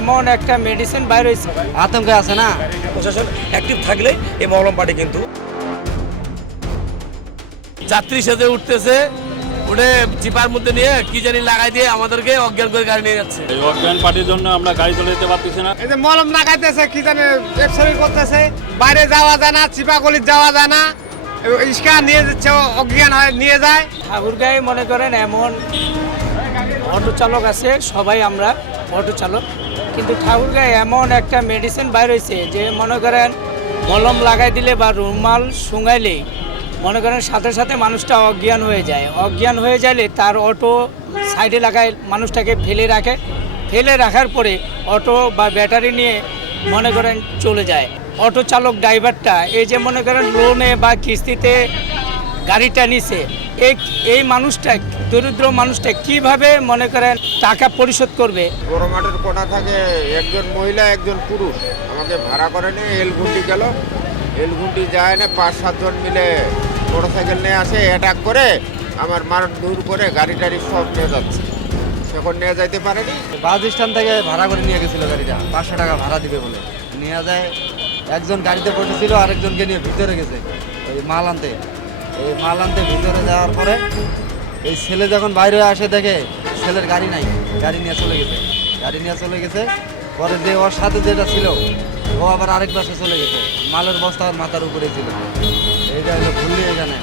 এমন একটা মেডিসিন বাইর হয়েছে। আতঙ্কে আছে না? প্রশাসন অ্যাক্টিভ থাকলে এই মহলম পার্টি কিন্তু। যাত্রী সেজে উঠতেছে উঠে চিপার মধ্যে নিয়ে কি জানি লাগাই দিয়ে আমাদেরকে অজ্ঞান করে গাড়ি নিয়ে যাচ্ছে। এই অজ্ঞান পার্টির জন্য আমরা গাড়ি চলে যেতে পারতেছি না। এই যে মলম লাগাইতেছে কি জানে ব্যবসায়ী করতেছে বাইরে যাওয়া যায় না চিপাগলি যাওয়া যায় না ইস্কা নিয়ে যাচ্ছে অজ্ঞান হয় নিয়ে যায়। ঠাকুরগাঁয়ে মনে করেন এমন অটো চালক আছে সবাই আমরা অটো চালক। কিন্তু ঠাকুরগাঁয়ে এমন একটা মেডিসিন বাইর হয়েছে যে মনে করেন মলম লাগাই দিলে বা রুমাল শুঙাইলে মনে করেন সাথে সাথে মানুষটা অজ্ঞান হয়ে যায়। অজ্ঞান হয়ে গেলে তার অটো সাইডে লাগায় মানুষটাকে ফেলে রাখে। ফেলে রাখার পরে অটো বা ব্যাটারি নিয়ে মনে করেন চলে যায়। অটো চালক ড্রাইভারটা এই যে মনে করেন লোনে বা কিস্তিতে গাড়িটা নিছে। এই এই মানুষটা দরিদ্র মানুষটা কীভাবে মনে করেন টাকা পরিশোধ করবে? বড় মাঠের কোটা থাকে একজন মহিলা একজন পুরুষ। আমাকে ভাড়া করে নিয়ে এলগুন্ডি গেল। এলগুন্ডি যায় না পাঁচ সাতজন মিলে মোটর সাইকেল নিয়ে আসে অ্যাটাক করে আমার মার দূর করে গাড়ি টাড়ি সব নিয়ে যাচ্ছে। এখন নিয়ে যাইতে পারেনি। বাস স্ট্যান্ড থেকে ভাড়া করে নিয়ে গেছিল গাড়িটা পাঁচশো টাকা ভাড়া দিবে বলে। নিয়ে যায় একজন গাড়িতে বসেছিল আরেকজনকে নিয়ে ভিতরে গেছে ওই মাল আনতে। এই মাল আনতে ভিতরে যাওয়ার পরে এই ছেলে যখন বাইরে আসে দেখে ছেলের গাড়ি নাই, গাড়ি নিয়ে চলে গেছে। গাড়ি নিয়ে চলে গেছে, পরে যে ওর সাথে যেটা ছিল, ও আবার আরেক পাশে চলে গেছে। মালের বস্তা ওর মাথার উপরে ছিল। এইটা হলো ভুললি এখানে,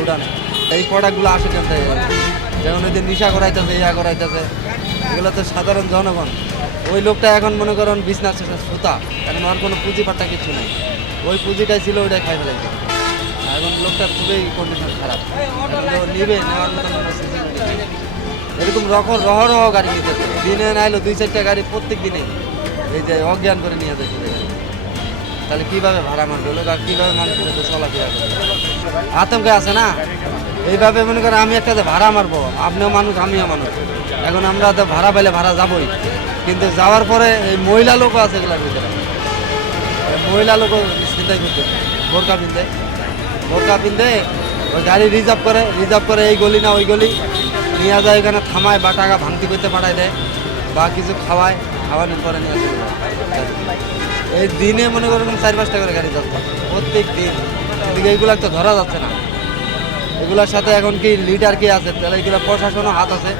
উড়ানে। এই প্রোডাক্টগুলো আসে কেন যেমন ওই যে নিশা করাইতেছে, ইয়া করাইতেছে, এগুলো তো সাধারণ জনগণ। ওই লোকটা এখন মনে করেন বিছনার সুতা, এখন ওর কোনো পুঁজি পাট্টা কিছু নাই। ওই পুঁজিটাই ছিল, ওইটাই খাই ফেলাইছে। এখন লোকটার খুবই কন্ডিশন খারাপ। নিবে এরকম রকম রহ রহ গাড়ি নিতেছে দিনে না নাইলো দুই চারটা গাড়ি প্রত্যেক দিনে এই যে অজ্ঞান করে নিয়ে গাড়ি। তাহলে কীভাবে ভাড়া মারবে লোক আর কীভাবে মানুষের সাথে চলাফেরা করবে আতঙ্কে আছে না? এইভাবে মনে করেন আমি একটাতে ভাড়া মারবো, আপনিও মানুষ, আমিও মানুষ। এখন আমরা তো ভাড়া পাইলে ভাড়া যাবই। কিন্তু যাওয়ার পরে এই মহিলা লোকও আছে এগুলোর ভিতরে। মহিলা লোকও চিন্তাই করতে বোরকা পিনতে। বোরকা পিনতে ওই গাড়ি রিজার্ভ করে রিজার্ভ করে এই গলি না ওই গলি। নিয়ে যায় এখানে থামায় বা টাকা ভাঙতি করতে পাঠায় দেয়। বা কিছু খাওয়ায়, খাওয়ানোর পরে নিয়ে চলে এই দিনে মনে করেন চার পাঁচটা করে গাড়ি যাচ্ছে। প্রত্যেক দিন। এদিকে এইগুলো তো ধরা যাচ্ছে না। এগুলোর সাথে এখন কি লিডার কি আছে? তাহলে এগুলো প্রশাসনও হাত আছে।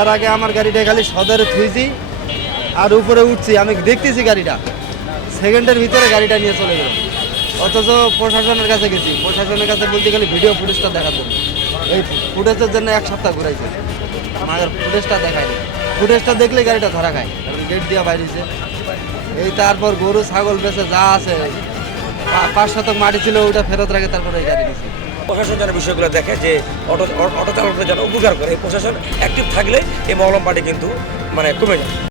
এর আগে আমার গাড়িটা খালি সদরে থুইছি, আর উপরে উঠছি। আমি দেখতেছি গাড়িটা। সেকেন্ডের ভিতরে গাড়িটা নিয়ে চলে গেল অথচ প্রশাসনের কাছে গেছি। প্রশাসনের কাছে বলতে গেলে ভিডিও ফুটেজটা দেখার জন্য। এই ফুটেজের জন্য এক সপ্তাহ ঘুরাইছে। আমাদের ফুটেজটা দেখায়নি ফুটেজটা দেখলে গাড়িটা ধরা খায়। কারণ গেট দিয়ে বাইরেছে। এই তারপর গরু, ছাগল বেচে যা আছে পাঁচ শতক মাটি ছিল, ওইটা ফেরত রাখে তারপরে এই গাড়ি নিচ্ছে প্রশাসন যেন বিষয়গুলো দেখে যে অটো অটো চালকরা যেন উপকার করে, এই প্রশাসন অ্যাক্টিভ থাকলে এই মহলম পার্টি কিন্তু মানে কমে যায়।